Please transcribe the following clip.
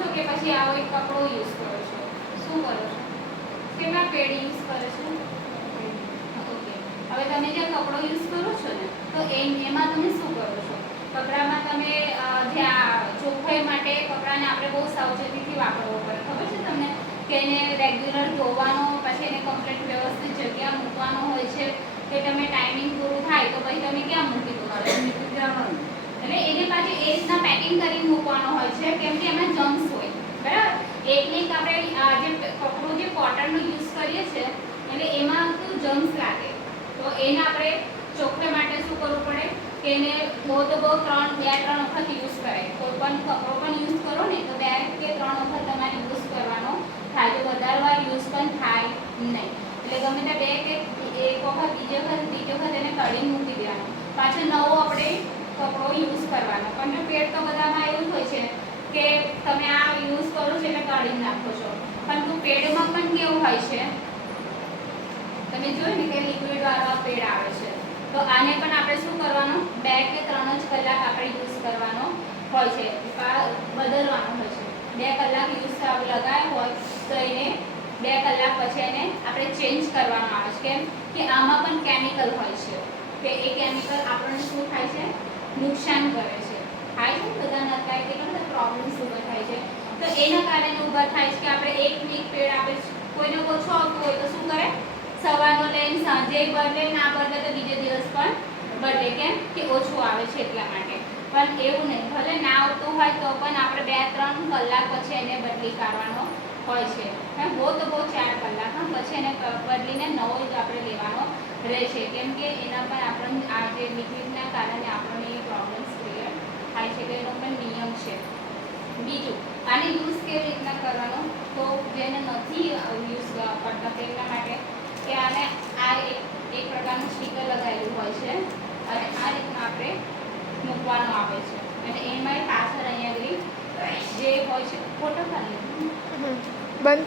છો કે પછી આવો એક કપડો યુઝ કરો છો? શું કરો છો? કેવા પેડ યુઝ કરો છો? ઓકે. હવે તમે જે કપડો યુઝ કરો છો ને તો એમાં તમે શું કરો છો? કપડામાં તમે જે ચોખ્ખાઈ માટે કપડાને આપણે બહુ સાવચેતીથી વાપરવો પડે, ખબર છે તમને? કે એને રેગ્યુલર ધોવાનો, પછી એને કમ્પ્લીટ વ્યવસ્થિત જગ્યા મૂકવાનો હોય છે કે તમે ટાઈમિંગ પૂરું થાય તો પછી તમે ક્યાં મૂકી દો છો? એટલે એને પાછી એ રીતના પેકિંગ કરીને મૂકવાનો હોય છે, કેમ કે એમાં જમ્સ હોય, બરાબર? એકને એક આપણે જે કપડું જે કોટનનું યુઝ કરીએ છીએ એટલે એમાં જમ્સ લાગે, તો એને આપણે ચોખ્ખાઈ માટે શું કરવું પડે કે એને બહુ તો બહુ 2-3 વખત યુઝ કરાય. કોઈ પણ કપડો પણ યુઝ કરો ને તો 2 કે 3 વખત તમારે યુઝ કરવાનો થાય, તો વધારે વાર યુઝ પણ થાય નહીં. એટલે ગમે ત્યાં 2 કે 1 વખત, બીજી વખત એને કાઢીને મૂકી દેવાનો, પાછો નવો આપણે કપડો યુઝ કરવાનો. પણ પેડ તો બધામાં એવું જ હોય છે કે તમે આ યુઝ કરો છો એટલે કાઢીને નાખો છો, પણ તો પેડમાં પણ કેવું હોય છે તમે જોયું ને કે લિક્વિડ વાળા પેડ આવે છે, તો આને પણ આપણે શું કરવાનું 2 કે 3 જ કલાક આપણે યુઝ કરવાનો હોય છે, બદલવાનો હોય છે. 2 કલાક યુઝ લગાવ્યો હોય તો એને 2 કલાક પછી એને આપણે ચેન્જ કરવાનું આવે છે. કેમ કે આમાં પણ કેમિકલ હોય છે કે એ કેમિકલ આપણને શું થાય છે, નુકસાન કરે છે. થાય છે બધાને અત્યારે કેટલા બધા પ્રોબ્લેમ્સ ઊભા થાય છે, તો એના કારણે ઊભા થાય છે કે આપણે એક પેડ આપણે કોઈને ઓછો આવતો હોય તો શું કરે, સવારનો લઈને સાંજે બદલે, ના બદલે તો બીજે દિવસ પણ બદલે, કેમ કે ઓછું આવે છે એટલા માટે. પણ એવું નહીં, ભલે ના આવતું હોય તો પણ આપણે 2-3 કલાક પછી એને બદલી કાઢવાનો હોય છે. બહુ તો બહુ 4 કલાક, પછી એને બદલીને નવો જ આપણે લેવાનો રહેશે, કેમ કે એના પર આપણને આ જે લિક્વિડના કારણે આપણને પ્રોબ્લેમ્સ ક્રિએટ થાય છે, કે એનો પણ નિયમ છે. બીજું, આને યુઝ કેવી રીતના કરવાનો, તો જેને નથી યુઝ કરતા તેમના માટે કે આને આ એક પ્રકારનું સ્ટીકર લગાવેલું હોય છે અને આ રીતના આપણે મૂકવાનું આવે છે, અને એમાં પાછળ અહીંયા જે હોય છે ફોટો ખાલી બંધ